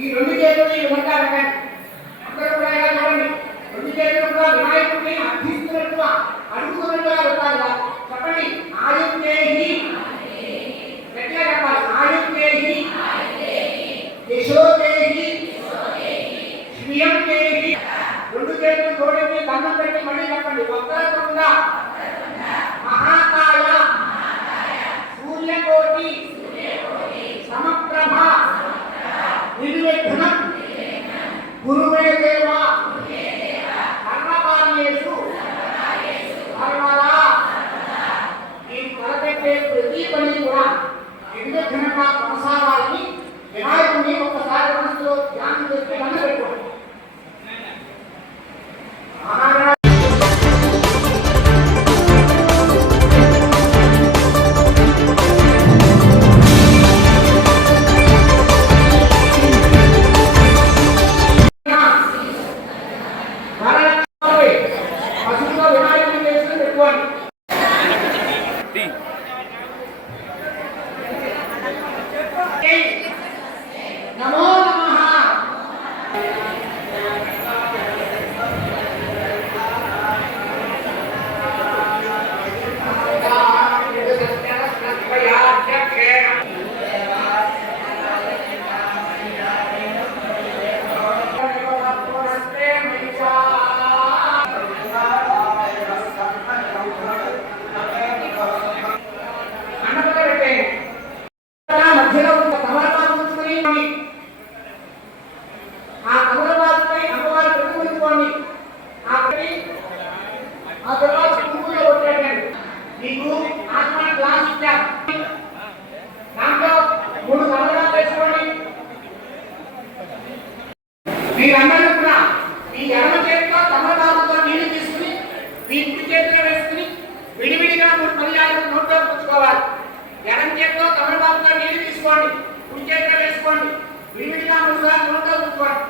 ఈ రెండు చేతులు ఇవ్వమంటారు కానీ అక్కడ కూడా ఇలా చూడండి. రెండు చేతులు కూడా వినాయకుడిని అర్థిస్తున్నట్టు అడుగుతున్నట్టుగా చెప్పాలి చెప్పండి. ఆయుర్వేహి గట్టిగా చెప్పాలి. ఆయుర్వేహి యశోదేహి శ్రియం దేహి. రెండు చేతులు దండం పెట్టి మళ్ళీ చెప్పండి. మీరందరూ కూడా మీ ఎడమ చేతితో తమలపాకుతో నీళ్ళు తీసుకుని మీ కుడి చేతిలో వేసుకుని విడివిడిగా మూడు పర్యాలు నోట్లో పుచ్చుకోవాలి. ఎడం చేతితో తమలపాకుతో నీళ్ళు తీసుకోండి కుడి చేతిలో వేసుకోండి విడివిడిగా మూడు సార్లు నోట్లో పుచ్చుకోండి.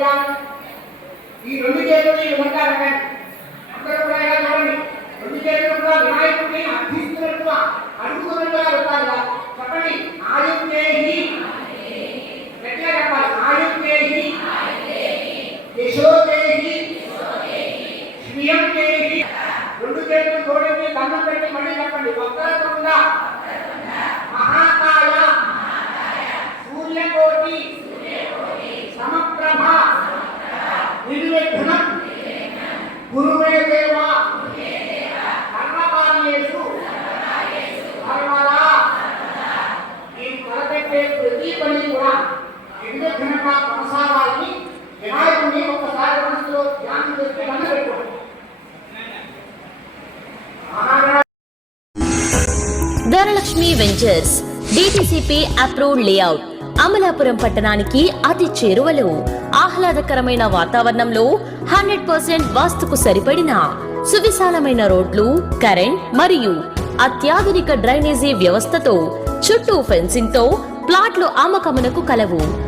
మహాసర్వమంత్ర ఈ రెండు చేతులు ఈ విధంగా పెట్టండి అందరూ కూడా ఇలా చూడండి రెండు చేతులు కూడా వినాయకుడిని అర్థిస్తున్నట్టుగా అడుగుతున్నట్టుగా పెట్టాలి చెప్పండి ఆయుర్దేహి గట్టిగా చెప్పాలి ఆయుర్దేహి యశోదేహి. శ్రియం దేహి రెండు చేతులు జోడించి దండం పెట్టి మళ్ళీ చెప్పండి వక్రతుండ మహాకాయ. సూర్యకోటి. Dhanalakshmi ventures DTCP approved layout Amalapuram పట్టణానికి అతి చేరువలో. ఆహ్లాదకరమైన వాతావరణంలో హండ్రెడ్ పర్సెంట్ వాస్తుకు సరిపడిన సువిశాలమైన రోడ్లు కరెంట్ మరియు అత్యాధునిక డ్రైనేజీ వ్యవస్థతో చుట్టూ ఫెన్సింగ్తో ప్లాట్లు అమ్మకమునకు కలవు.